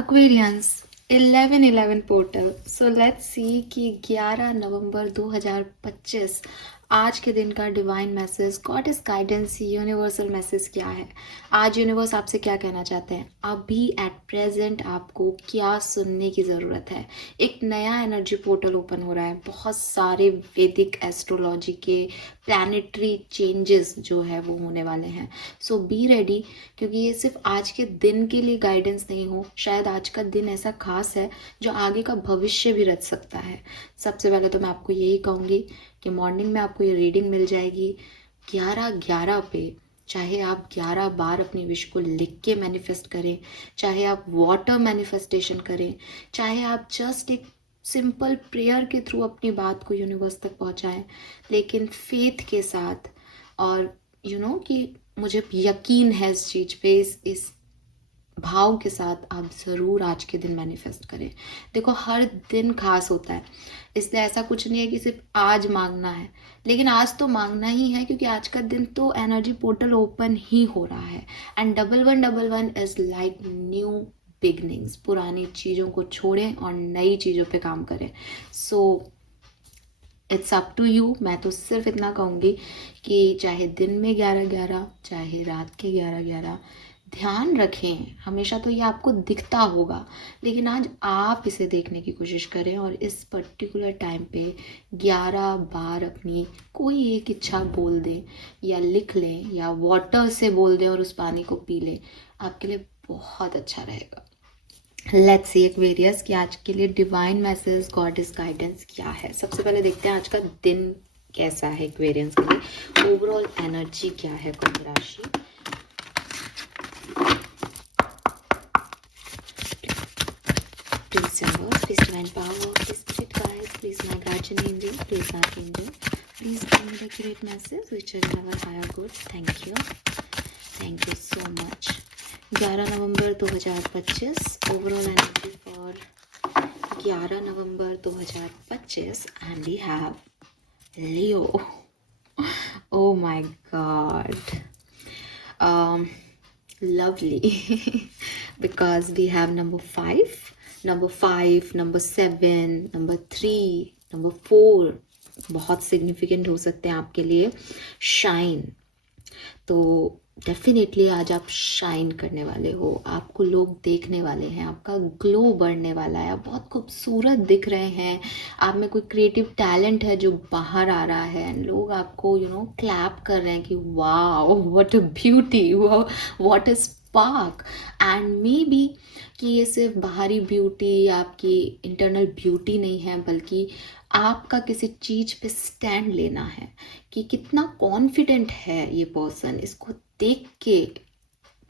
Aquarians 1111 portal. So let's see कि 11 November 2025 आज के दिन का divine message, God is guidance, universal message क्या है। आज यूनिवर्स आपसे क्या कहना चाहते हैं, अभी एट प्रेजेंट आपको क्या सुनने की ज़रूरत है। एक नया एनर्जी पोर्टल ओपन हो रहा है, बहुत सारे वैदिक एस्ट्रोलॉजी के प्लानिटरी चेंजेस जो है वो होने वाले हैं। सो बी रेडी, क्योंकि ये सिर्फ आज के दिन के लिए गाइडेंस नहीं हो, शायद आज का दिन ऐसा खास है जो आगे का भविष्य भी रच सकता है। सबसे पहले तो मैं आपको यही कहूँगी कि मॉर्निंग में आपको ये रीडिंग मिल जाएगी 11/11 पे। चाहे आप 11 बार अपनी विश को लिख के मैनिफेस्ट करें, चाहे आप वाटर मैनिफेस्टेशन करें, चाहे आप जस्ट एक सिंपल प्रेयर के थ्रू अपनी बात को यूनिवर्स तक पहुंचाएं, लेकिन फेथ के साथ। और कि मुझे यकीन है इस चीज़ पे, इस भाव के साथ आप ज़रूर आज के दिन मैनिफेस्ट करें। देखो, हर दिन खास होता है, इसलिए ऐसा कुछ नहीं है कि सिर्फ आज मांगना है, लेकिन आज तो मांगना ही है, क्योंकि आज का दिन तो एनर्जी पोर्टल ओपन ही हो रहा है। And 1111 is like new beginnings. पुरानी चीज़ों को छोड़ें और नई चीज़ों पे काम करें। So it's up to you. मैं तो सिर्फ इतना कहूँगी कि चाहे दिन में 11/11, चाहे रात के 11/11, ध्यान रखें, हमेशा तो ये आपको दिखता होगा, लेकिन आज आप इसे देखने की कोशिश करें और इस पर्टिकुलर टाइम पे 11 बार अपनी कोई एक इच्छा बोल दें, या लिख लें, या वाटर से बोल दें और उस पानी को पी लें। आपके लिए बहुत अच्छा रहेगा। लेट्स सी एक्वेरियस कि आज के लिए divine message, God is guidance क्या है। सबसे पहले देखते हैं आज का दिन कैसा है एक्वेरियंस के लिए, ओवरऑल एनर्जी क्या है कुंभ राशि। Please symbols, please divine power, please spirit guides, please my guardian angel, please archangel, please give me the accurate message which are in our higher good. Thank you so much. 11 November 2025 overall energy for 11 November 2025 and we have Leo. Oh my God. Lovely. Because we have number 5, number 7, number 3, number 4 बहुत significant हो सकते हैं आपके लिए। Shine, तो definitely आज आप shine करने वाले हो, आपको लोग देखने वाले हैं, आपका ग्लो बढ़ने वाला है, आप बहुत खूबसूरत दिख रहे हैं, आप में कोई क्रिएटिव टैलेंट है जो बाहर आ रहा है। लोग आपको क्लैप कर रहे हैं कि wow what a beauty, what a spark. And may be कि ये सिर्फ बाहरी ब्यूटी, आपकी इंटरनल ब्यूटी नहीं है, बल्कि आपका किसी चीज़ पे स्टैंड लेना है कि कितना कॉन्फिडेंट है ये पर्सन। इसको देख के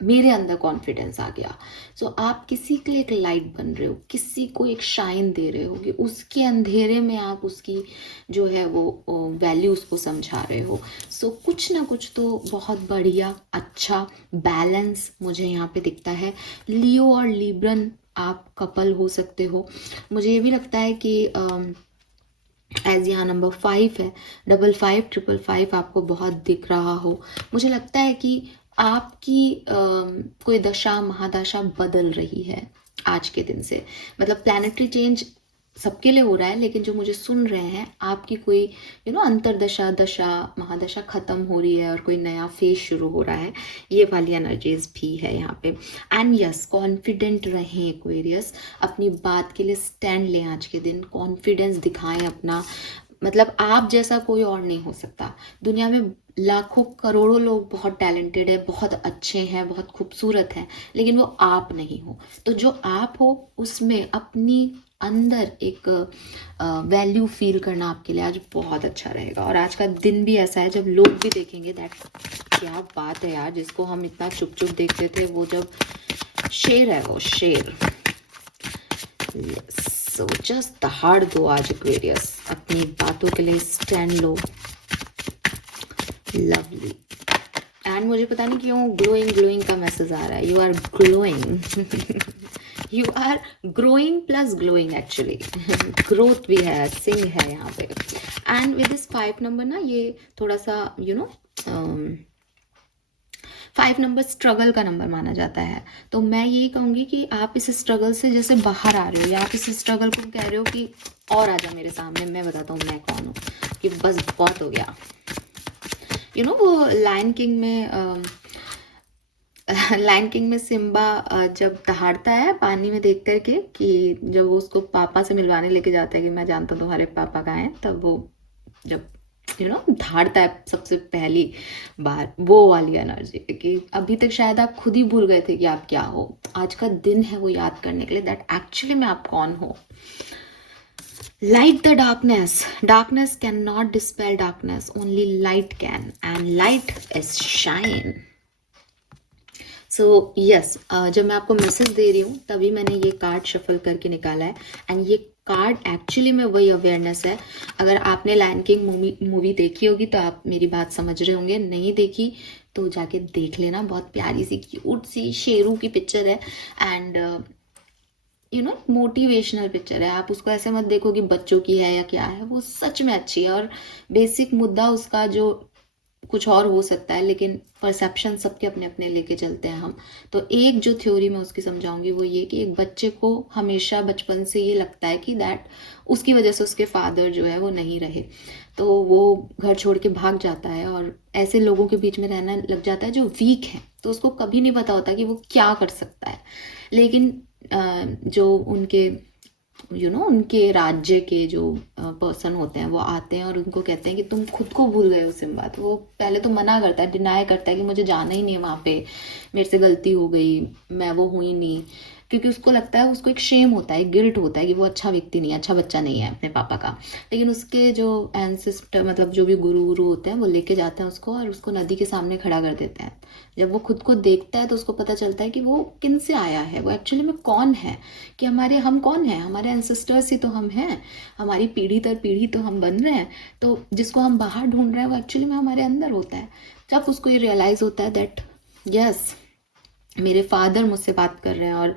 मेरे अंदर कॉन्फिडेंस आ गया। सो आप किसी के लिए एक लाइट बन रहे हो, किसी को एक शाइन दे रहे हो कि उसके अंधेरे में आप उसकी जो है वो वैल्यूज को समझा रहे हो। सो कुछ ना कुछ तो बहुत बढ़िया, अच्छा बैलेंस मुझे यहाँ पे दिखता है। लियो और लिब्रन आप कपल हो सकते हो। मुझे ये भी लगता है कि एज यहाँ नंबर 5 है, 55 555 आपको बहुत दिख रहा हो। मुझे लगता है कि आपकी कोई दशा महादशा बदल रही है आज के दिन से। मतलब प्लानिटरी चेंज सबके लिए हो रहा है, लेकिन जो मुझे सुन रहे हैं, आपकी कोई अंतरदशा, दशा महादशा खत्म हो रही है और कोई नया फेज शुरू हो रहा है। ये वाली एनर्जीज भी है यहाँ पे। एंड यस, कॉन्फिडेंट रहें एक्वेरियस, अपनी बात के लिए स्टैंड लें आज के दिन, कॉन्फिडेंस दिखाएं अपना। मतलब आप जैसा कोई और नहीं हो सकता। दुनिया में लाखों करोड़ों लोग बहुत टैलेंटेड है, बहुत अच्छे हैं, बहुत खूबसूरत हैं, लेकिन वो आप नहीं हो। तो जो आप हो उसमें अपनी अंदर एक वैल्यू फील करना आपके लिए आज बहुत अच्छा रहेगा। और आज का दिन भी ऐसा है जब लोग भी देखेंगे दैट क्या बात है यार, जिसको हम इतना चुप चुप देखते थे, वो जब शेर है, वो शेर। सो जस्ट दहाड़ दो आज एक्वेरियस, अपनी बातों के लिए स्टैंड लो। लवली। एंड मुझे पता नहीं क्यों ग्लोइंग का मैसेज आ रहा है। You are glowing, you are growing plus glowing actually. Growth भी है, सिंग है यहाँ पे। एंड विद दिस 5 नंबर ना, ये थोड़ा सा 5 नंबर स्ट्रगल का नंबर माना जाता है। तो मैं यही कहूँगी कि आप इस स्ट्रगल से जैसे बाहर आ रहे हो, या आप इस स्ट्रगल को कह रहे हो कि और आ जा मेरे सामने, मैं बताता हूँ मैं कौन हूँ, कि बस बहुत हो गया। वो लायन किंग में लायन किंग में सिम्बा जब दहाड़ता है पानी में देख करके, कि जब वो उसको पापा से मिलवाने लेके जाता है कि मैं जानता हूँ तुम्हारे पापा कहाँ हैं, तब वो जब दहाड़ता है सबसे पहली बार, वो वाली एनर्जी कि अभी तक शायद आप खुद ही भूल गए थे कि आप क्या हो। आज का दिन है वो याद करने के लिए दैट एक्चुअली में आप कौन हो। Light the darkness. Darkness cannot dispel darkness. Only light can. And light is shine. So yes, जब मैं आपको मैसेज दे रही हूँ तभी मैंने ये कार्ड शफल करके निकाला है। एंड ये कार्ड एक्चुअली में वही अवेयरनेस है। अगर आपने लायन किंग मूवी देखी होगी तो आप मेरी बात समझ रहे होंगे, नहीं देखी तो जाके देख लेना। बहुत प्यारी सी क्यूट सी शेरू की पिक्चर है, एंड मोटिवेशनल पिक्चर है। आप उसको ऐसे मत देखो कि बच्चों की है या क्या है, वो सच में अच्छी है। और बेसिक मुद्दा उसका जो कुछ और हो सकता है, लेकिन परसेप्शन सबके अपने अपने लेके चलते हैं हम। तो एक जो थ्योरी मैं उसकी समझाऊंगी वो ये कि एक बच्चे को हमेशा बचपन से ये लगता है कि दैट उसकी वजह से उसके फादर जो है वो नहीं रहे, तो वो घर छोड़ के भाग जाता है और ऐसे लोगों के बीच में रहना लग जाता है जो वीक है। तो उसको कभी नहीं पता होता कि वो क्या कर सकता है। लेकिन जो उनके उनके राज्य के जो पर्सन होते हैं वो आते हैं और उनको कहते हैं कि तुम खुद को भूल गए हो सिम्बा। तो वो पहले तो मना करता है, डिनाई करता है कि मुझे जाना ही नहीं है वहाँ पे, मेरे से गलती हो गई, मैं वो हुई नहीं। क्योंकि उसको लगता है, उसको एक शेम होता है, गिल्ट होता है कि वो अच्छा व्यक्ति नहीं है, अच्छा बच्चा नहीं है अपने पापा का। लेकिन उसके जो एंसेस्टर मतलब जो भी गुरु होते हैं वो लेके जाते हैं उसको और उसको नदी के सामने खड़ा कर देते हैं। जब वो खुद को देखता है तो उसको पता चलता है कि वो किन से आया है, वो एक्चुअली में कौन है, कि हम कौन हैं, हमारे एंसेस्टर्स ही तो हम हैं, हमारी पीढ़ी दर पीढ़ी तो हम बन रहे हैं। तो जिसको हम बाहर ढूंढ रहे हैं वो एक्चुअली में हमारे अंदर होता है। जब उसको ये रियलाइज होता है दैट यस मेरे फादर मुझसे बात कर रहे हैं, और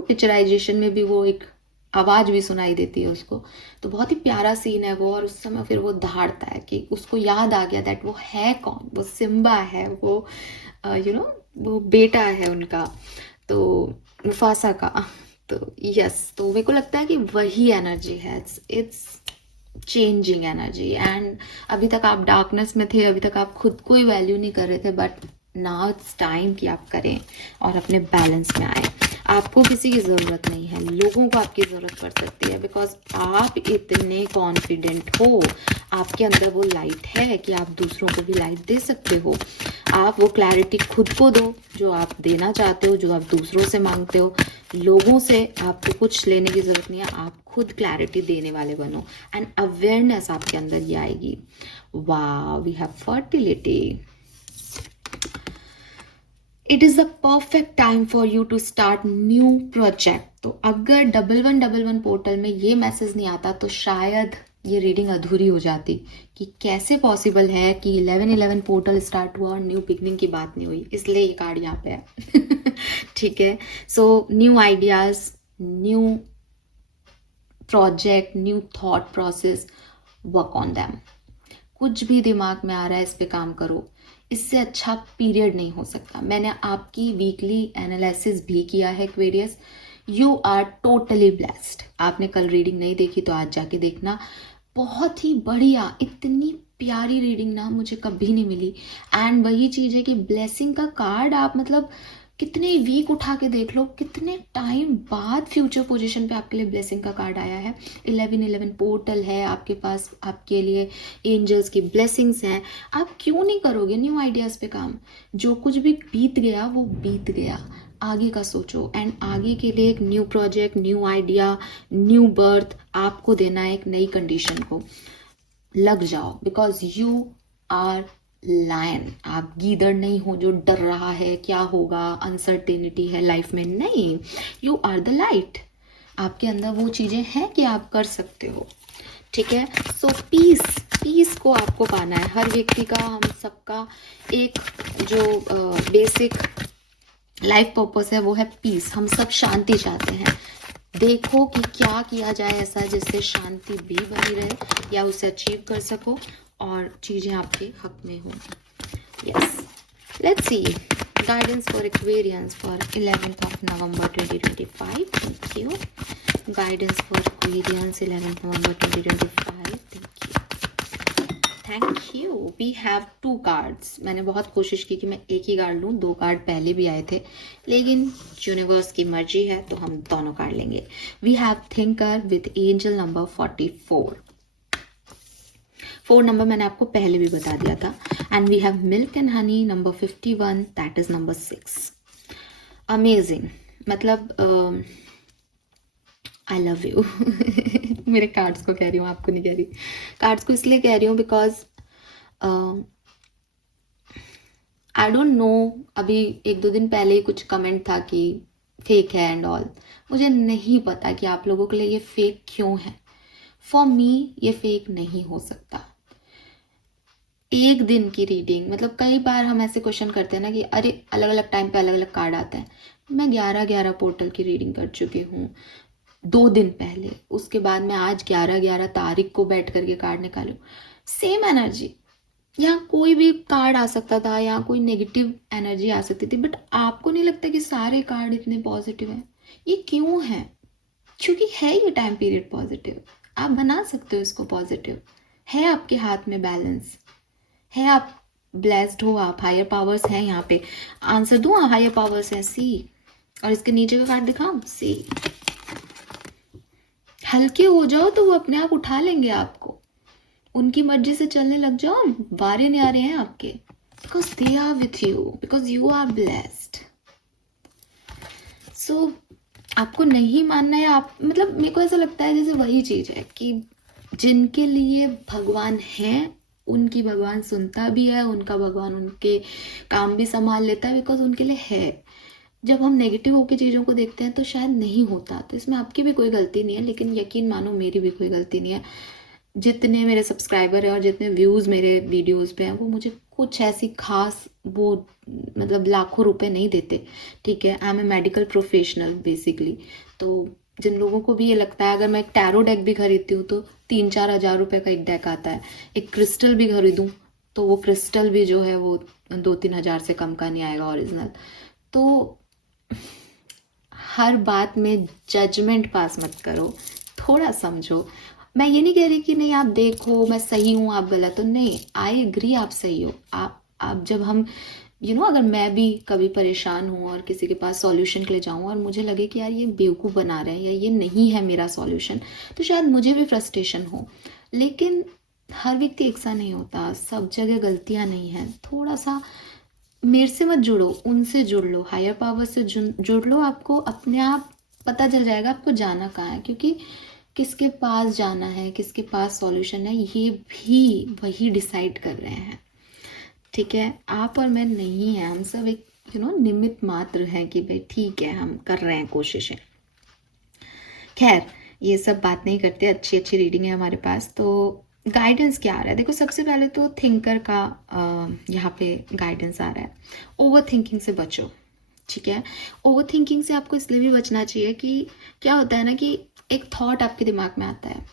पिक्चराइजेशन में भी वो एक आवाज भी सुनाई देती है उसको। तो बहुत ही प्यारा सीन है वो। और उस समय फिर वो दहाड़ता है कि उसको याद आ गया दैट वो है कौन, वो सिम्बा है, वो वो बेटा है उनका, तो मुफासा का। तो यस, तो मेरे को लगता है कि वही एनर्जी है, इट्स चेंजिंग एनर्जी। एंड अभी तक आप डार्कनेस में थे, अभी तक आप खुद को ही वैल्यू नहीं कर रहे थे, बट नाउ इट्स टाइम कि आप करें और अपने बैलेंस में आए। आपको किसी की ज़रूरत नहीं है, लोगों को आपकी ज़रूरत पड़ सकती है, बिकॉज आप इतने कॉन्फिडेंट हो, आपके अंदर वो लाइट है कि आप दूसरों को भी लाइट दे सकते हो। आप वो क्लैरिटी खुद को दो जो आप देना चाहते हो, जो आप दूसरों से मांगते हो। लोगों से आपको कुछ लेने की ज़रूरत नहीं है, आप खुद क्लैरिटी देने वाले बनो, एंड अवेयरनेस आपके अंदर ये आएगी। वाह, we have fertility. It is the perfect time for you to start new project. तो अगर 1111 पोर्टल में ये मैसेज नहीं आता तो शायद ये रीडिंग अधूरी हो जाती, कि कैसे पॉसिबल है कि 1111 पोर्टल स्टार्ट हुआ और न्यू बिगनिंग की बात नहीं हुई। इसलिए ये कार्ड यहाँ पे है। ठीक है, so new ideas, new project, new thought process, work on them. कुछ भी दिमाग में आ रहा है इस पे काम करो, इससे अच्छा पीरियड नहीं हो सकता। मैंने आपकी वीकली एनालिसिस भी किया है Aquarius, you are totally blessed. आपने कल रीडिंग नहीं देखी तो आज जाके देखना, बहुत ही बढ़िया, इतनी प्यारी रीडिंग ना मुझे कभी नहीं मिली। एंड वही चीज़ है कि ब्लेसिंग का कार्ड आप मतलब कितने वीक उठा के देख लो, कितने टाइम बाद फ्यूचर पोजीशन पे आपके लिए ब्लेसिंग का कार्ड आया है। 1111 पोर्टल है आपके पास, आपके लिए एंजल्स की ब्लेसिंग्स हैं। आप क्यों नहीं करोगे न्यू आइडियाज़ पे काम? जो कुछ भी बीत गया वो बीत गया, आगे का सोचो। एंड आगे के लिए एक new project, new idea, new birth आपको देना है, एक नई कंडीशन को लग जाओ, बिकॉज यू आर लायन। आप गीदड़ नहीं हो जो डर रहा है क्या होगा, अनसर्टेनिटी है लाइफ में, नहीं, यू आर द लाइट। आपके अंदर वो चीज़ें हैं कि आप कर सकते हो। ठीक है, सो पीस को आपको पाना है। हर व्यक्ति का, हम सबका एक जो बेसिक लाइफ पर्पस है वो है पीस। हम सब शांति चाहते हैं। देखो कि क्या किया जाए ऐसा जिससे शांति भी बनी रहे या उसे अचीव कर सको और चीज़ें आपके हक में हो। Yes, Let's see. Guidance for Aquarians for 11th of November 2025. Thank you. Guidance for Aquarians 11th November 2025. Thank you. We have 2 cards. मैंने बहुत कोशिश की कि मैं एक ही कार्ड लूँ, 2 कार्ड पहले भी आए थे, लेकिन यूनिवर्स की मर्जी है तो हम दोनों कार्ड लेंगे. We have Thinker with Angel number 44. 4 नंबर मैंने आपको पहले भी बता दिया था. And we have milk and honey number 51, that is number 6. Amazing. मतलब आई लव यू. मेरे कार्ड्स को कह रही हूँ, आपको नहीं कह रही. कार्ड्स को इसलिए कह रही हूँ बिकॉज आई डोंट नो, अभी 1-2 दिन पहले ही कुछ कमेंट था कि फेक है एंड ऑल. मुझे नहीं पता कि आप लोगों के लिए ये फेक क्यों है. फॉर मी ये फेक नहीं हो सकता. एक दिन की रीडिंग, मतलब कई बार हम ऐसे क्वेश्चन करते हैं ना कि अरे अलग अलग टाइम पे अलग अलग कार्ड आते हैं. मैं 11-11 पोर्टल की रीडिंग कर चुकी हूँ 2 दिन पहले. उसके बाद मैं आज 11-11 तारीख को बैठ करके कार्ड निकालूँ. Same energy. यहाँ कोई भी कार्ड आ सकता था, यहाँ कोई नेगेटिव एनर्जी आ सकती थी, बट आपको नहीं लगता कि सारे कार्ड इतने पॉजिटिव हैं? ये क्यों है? क्योंकि है ये टाइम पीरियड पॉजिटिव. आप बना सकते हो इसको पॉजिटिव. है आपके हाथ में बैलेंस है. आप ब्लेस्ड हो. आप हायर पावर्स हैं. यहाँ पे आंसर दूँ, हायर पावर्स है सी. और इसके नीचे का कार्ड दिखाऊं, सी. हल्के हो जाओ तो वो अपने आप उठा लेंगे आपको. उनकी मर्जी से चलने लग जाओ, वारे नहीं आ रहे हैं आपके. Because they are with you, because you are blessed. So आपको नहीं मानना है. आप मतलब मेरे को ऐसा लगता है जैसे वही चीज है कि जिनके लिए भगवान है उनकी भगवान सुनता भी है, उनका भगवान उनके काम भी संभाल लेता है, बिकॉज उनके लिए है. जब हम नेगेटिव होकर चीज़ों को देखते हैं तो शायद नहीं होता. तो इसमें आपकी भी कोई गलती नहीं है, लेकिन यकीन मानो मेरी भी कोई गलती नहीं है. जितने मेरे सब्सक्राइबर हैं और जितने व्यूज़ मेरे वीडियोस पे हैं, वो मुझे कुछ ऐसी खास वो मतलब लाखों रुपए नहीं देते. ठीक है, I am a medical professional basically. तो जिन लोगों को भी ये लगता है, अगर मैं एक टैरो डेक भी खरीदती हूँ तो 3-4 हज़ार रुपये का एक डेक आता है. एक क्रिस्टल भी खरीदूँ तो वो क्रिस्टल भी जो है वो 2-3 हज़ार से कम का नहीं आएगा ओरिजिनल. तो हर बात में जजमेंट पास मत करो, थोड़ा समझो. मैं ये नहीं कह रही कि नहीं आप देखो मैं सही हूँ आप गलत हो. नहीं, आई एग्री आप सही हो. आप जब हम अगर मैं भी कभी परेशान हूँ और किसी के पास सॉल्यूशन के लिए जाऊँ और मुझे लगे कि यार ये बेवकूफ़ बना रहे हैं या ये नहीं है मेरा सॉल्यूशन, तो शायद मुझे भी फ्रस्ट्रेशन हो. लेकिन हर व्यक्ति एक सा नहीं होता, सब जगह गलतियाँ नहीं हैं. थोड़ा सा मेरे से मत जुड़ो, उनसे जुड़ लो, हायर पावर से जुड़ लो. आपको अपने आप पता चल जाएगा आपको जाना कहाँ है. क्योंकि किसके पास जाना है, किसके पास सॉल्यूशन है, ये भी वही डिसाइड कर रहे हैं. ठीक है, आप और मैं नहीं है. हम सब एक निमित्त मात्र हैं कि भाई ठीक है हम कर रहे हैं कोशिशें. खैर ये सब बात नहीं करते. अच्छी अच्छी रीडिंग है हमारे पास. तो गाइडेंस क्या आ रहा है? देखो, सबसे पहले तो थिंकर का यहाँ पे गाइडेंस आ रहा है. ओवर थिंकिंग से बचो. ठीक है, ओवर थिंकिंग से आपको इसलिए भी बचना चाहिए कि क्या होता है ना कि एक थॉट आपके दिमाग में आता है,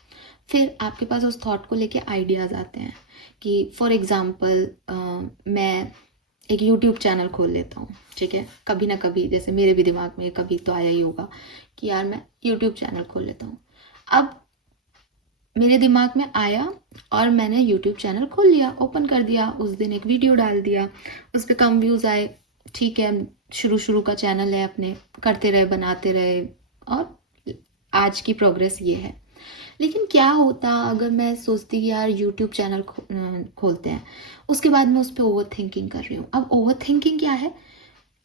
फिर आपके पास उस थॉट को लेके आइडियाज़ आते हैं. कि फॉर एग्जांपल मैं एक यूट्यूब चैनल खोल लेता हूँ. ठीक है, कभी ना कभी, जैसे मेरे भी दिमाग में कभी तो आया ही होगा कि यार मैं यूट्यूब चैनल खोल लेता हूँ. अब मेरे दिमाग में आया और मैंने यूट्यूब चैनल खोल लिया, ओपन कर दिया. उस दिन एक वीडियो डाल दिया, उस पर कम व्यूज़ आए. ठीक है, शुरू का चैनल है, अपने करते रहे, बनाते रहे, और आज की प्रोग्रेस ये है. लेकिन क्या होता अगर मैं सोचती कि यार यूट्यूब चैनल खोलते हैं, उसके बाद मैं उस पर ओवर थिंकिंग कर रही हूँ. अब ओवर थिंकिंग क्या है?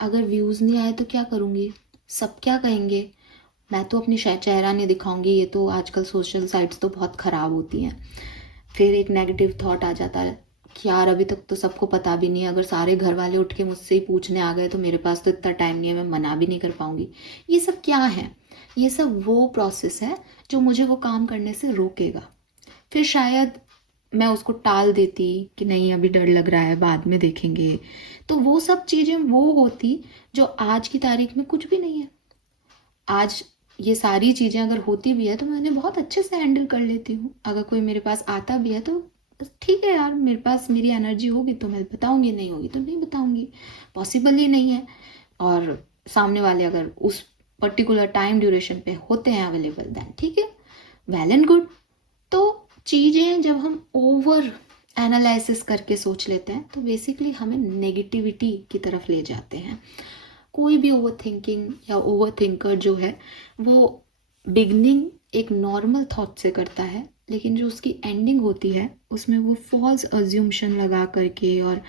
अगर व्यूज़ नहीं आए तो क्या करूँगी? सब क्या कहेंगे? मैं तो अपनी शायद चेहरा नहीं दिखाऊंगी. ये तो आजकल सोशल साइट्स तो बहुत ख़राब होती हैं. फिर एक नेगेटिव थॉट आ जाता है कि यार अभी तक तो सबको पता भी नहीं है, अगर सारे घर वाले उठ के मुझसे ही पूछने आ गए तो मेरे पास तो इतना टाइम नहीं है, मैं मना भी नहीं कर पाऊंगी. ये सब क्या है? ये सब वो प्रोसेस है जो मुझे वो काम करने से रोकेगा. फिर शायद मैं उसको टाल देती कि नहीं अभी डर लग रहा है, बाद में देखेंगे. तो वो सब चीज़ें वो होती जो आज की तारीख में कुछ भी नहीं है. आज ये सारी चीज़ें अगर होती भी है तो मैं उन्हें बहुत अच्छे से हैंडल कर लेती हूँ. अगर कोई मेरे पास आता भी है तो ठीक है यार, मेरे पास मेरी एनर्जी होगी तो मैं बताऊंगी, नहीं होगी तो नहीं बताऊंगी, पॉसिबल ही नहीं है। और सामने वाले अगर उस पर्टिकुलर टाइम ड्यूरेशन पे होते हैं अवेलेबल, देन ठीक है, वेल एंड गुड। तो चीज़ें जब हम ओवर एनालिसिस करके सोच लेते हैं तो बेसिकली हमें नेगेटिविटी की तरफ ले जाते हैं। कोई भी ओवर थिंकिंग या ओवर थिंकर जो है वो बिगनिंग एक नॉर्मल थॉट से करता है, लेकिन जो उसकी एंडिंग होती है उसमें वो फॉल्स अज्यूम्शन लगा करके और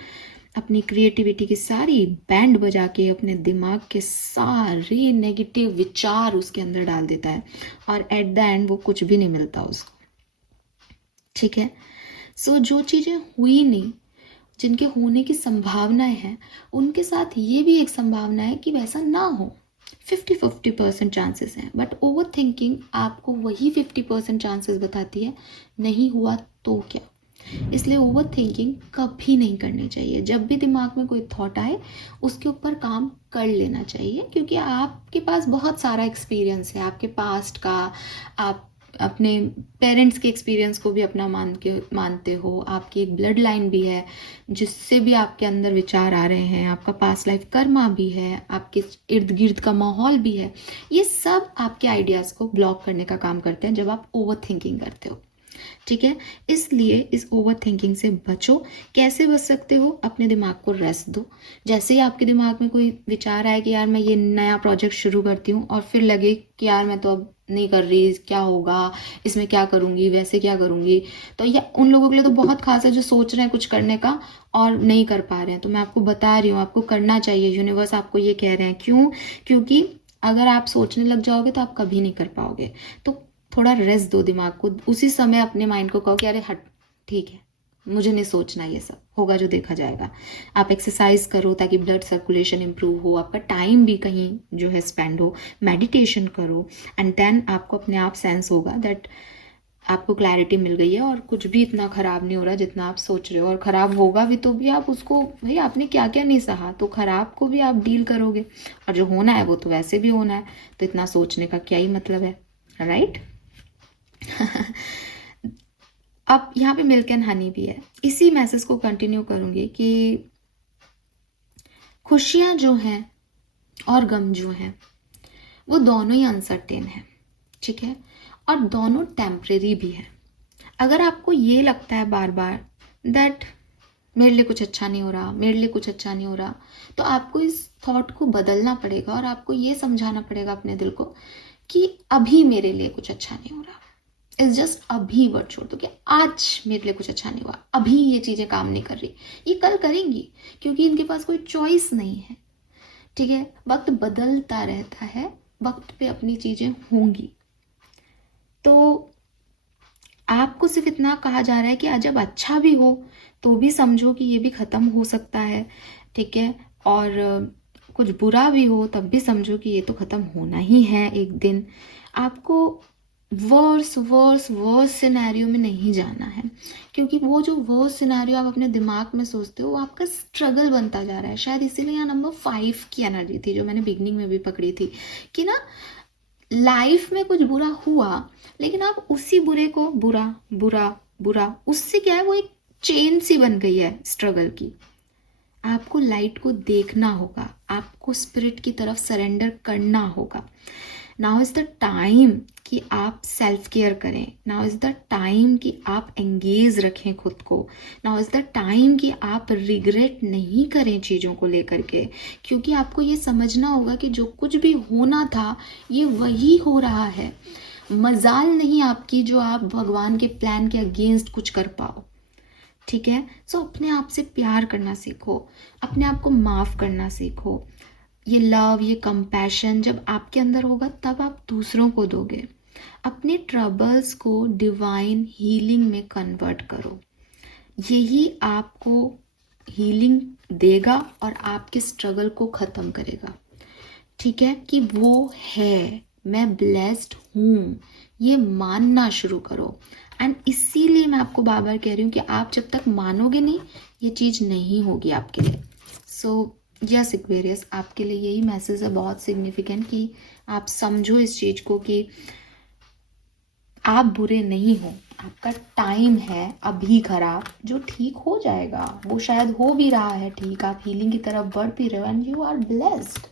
अपनी क्रिएटिविटी की सारी बैंड बजा के अपने दिमाग के सारे नेगेटिव विचार उसके अंदर डाल देता है, और एट द एंड वो कुछ भी नहीं मिलता उसको। ठीक है, सो जो चीज़ें हुई नहीं, जिनके होने की संभावनाएं हैं, उनके साथ ये भी एक संभावना है कि वैसा ना हो। 50-50% चांसेस हैं, बट ओवर थिंकिंग आपको वही 50% चांसेस बताती है, नहीं हुआ तो क्या। इसलिए ओवर थिंकिंग कभी नहीं करनी चाहिए। जब भी दिमाग में कोई थॉट आए उसके ऊपर काम कर लेना चाहिए, क्योंकि आपके पास बहुत सारा एक्सपीरियंस है आपके पास्ट का। आप अपने पेरेंट्स के एक्सपीरियंस को भी अपना मानते हो, आपकी एक ब्लड लाइन भी है जिससे भी आपके अंदर विचार आ रहे हैं, आपका पास्ट लाइफ कर्मा भी है, आपके इर्द गिर्द का माहौल भी है। ये सब आपके आइडियाज़ को ब्लॉक करने का काम करते हैं जब आप ओवर थिंकिंग करते हो। ठीक है, इसलिए इस ओवर थिंकिंग से बचो। कैसे बच सकते हो? अपने दिमाग को रेस्ट दो। जैसे ही आपके दिमाग में कोई विचार आए कि यार मैं ये नया प्रोजेक्ट शुरू करती हूँ, और फिर लगे कि यार मैं तो अब नहीं कर रही, क्या होगा इसमें, क्या करूँगी, वैसे क्या करूँगी, तो ये उन लोगों के लिए तो बहुत खास है जो सोच रहे हैं कुछ करने का और नहीं कर पा रहे हैं। तो मैं आपको बता रही हूँ, आपको करना चाहिए, यूनिवर्स आपको ये कह रहे हैं। क्यों? क्योंकि अगर आप सोचने लग जाओगे तो आप कभी नहीं कर पाओगे। तो थोड़ा रेस्ट दो दिमाग को, उसी समय अपने माइंड को कहो कि अरे हट, ठीक है, मुझे नहीं सोचना, ये सब होगा जो देखा जाएगा। आप एक्सरसाइज करो ताकि ब्लड सर्कुलेशन इंप्रूव हो, आपका टाइम भी कहीं जो है स्पेंड हो, मेडिटेशन करो, एंड देन आपको अपने आप सेंस होगा दैट आपको क्लैरिटी मिल गई है और कुछ भी इतना ख़राब नहीं हो रहा जितना आप सोच रहे हो। और ख़राब होगा भी तो भी आप उसको, भाई आपने क्या क्या नहीं सहा, तो ख़राब को भी आप डील करोगे, और जो होना है वो तो वैसे भी होना है, तो इतना सोचने का क्या ही मतलब है, राइट? अब यहाँ पे मिल्क एंड हनी भी है। इसी मैसेज को कंटिन्यू करूँगी कि खुशियाँ जो हैं और गम जो हैं वो दोनों ही अनसर्टेन हैं। ठीक है, और दोनों टेम्परेरी भी है। अगर आपको ये लगता है बार बार दैट मेरे लिए कुछ अच्छा नहीं हो रहा, मेरे लिए कुछ अच्छा नहीं हो रहा, तो आपको इस थॉट को बदलना पड़ेगा और आपको ये समझाना पड़ेगा अपने दिल को कि अभी मेरे लिए कुछ अच्छा नहीं हो रहा। इट्स जस्ट अभी वर्ड छोड़ दो कि आज मेरे लिए कुछ अच्छा नहीं हुआ, अभी ये चीज़ें काम नहीं कर रही, ये कल करेंगी, क्योंकि इनके पास कोई चॉइस नहीं है। ठीक है, वक्त बदलता रहता है, वक्त पे अपनी चीज़ें होंगी। तो आपको सिर्फ इतना कहा जा रहा है कि जब अच्छा भी हो तो भी समझो कि ये भी ख़त्म हो सकता है। ठीक है, और कुछ बुरा भी हो तब भी समझो कि ये तो ख़त्म होना ही है एक दिन। आपको वर्स वर्स वर्स सिनेरियो में नहीं जाना है, क्योंकि वो जो वर्स सिनेरियो आप अपने दिमाग में सोचते हो वो आपका स्ट्रगल बनता जा रहा है। शायद इसीलिए यहाँ नंबर 5 की एनर्जी थी जो मैंने बिगनिंग में भी पकड़ी थी कि ना, लाइफ में कुछ बुरा हुआ लेकिन आप उसी बुरे को बुरा बुरा बुरा, उससे क्या है, वो एक चेन सी बन गई है स्ट्रगल की। आपको लाइट को देखना होगा, आपको स्पिरिट की तरफ सरेंडर करना होगा। नाउ इज़ द टाइम कि आप सेल्फ केयर करें। नाउ इज़ द टाइम कि आप एंगेज रखें खुद को। नाउ इज़ द टाइम कि आप रिग्रेट नहीं करें चीज़ों को लेकर के, क्योंकि आपको ये समझना होगा कि जो कुछ भी होना था ये वही हो रहा है। मजाल नहीं आपकी जो आप भगवान के प्लान के अगेंस्ट कुछ कर पाओ। ठीक है, सो अपने आप से प्यार करना सीखो, अपने आप को माफ़ करना सीखो। ये लव, ये कंपैशन जब आपके अंदर होगा तब आप दूसरों को दोगे। अपने ट्रबल्स को डिवाइन हीलिंग में कन्वर्ट करो, यही आपको हीलिंग देगा और आपके स्ट्रगल को ख़त्म करेगा। ठीक है, कि वो है, मैं ब्लेस्ड हूँ, ये मानना शुरू करो। एंड इसीलिए मैं आपको बार बार कह रही हूँ कि आप जब तक मानोगे नहीं ये चीज़ नहीं होगी आपके लिए। सो यस एक्वेरियस, आपके लिए यही मैसेज है बहुत सिग्निफिकेंट कि आप समझो इस चीज़ को कि आप बुरे नहीं हो, आपका टाइम है अभी खराब, जो ठीक हो जाएगा, वो शायद हो भी रहा है ठीक, आप हीलिंग की तरफ बढ़ भी रहे हो and you are blessed.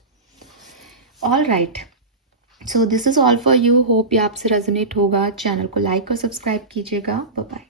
All right, so this is all for you. Hope ये आपसे रेजोनेट होगा। चैनल को लाइक और सब्सक्राइब कीजिएगा। Bye bye.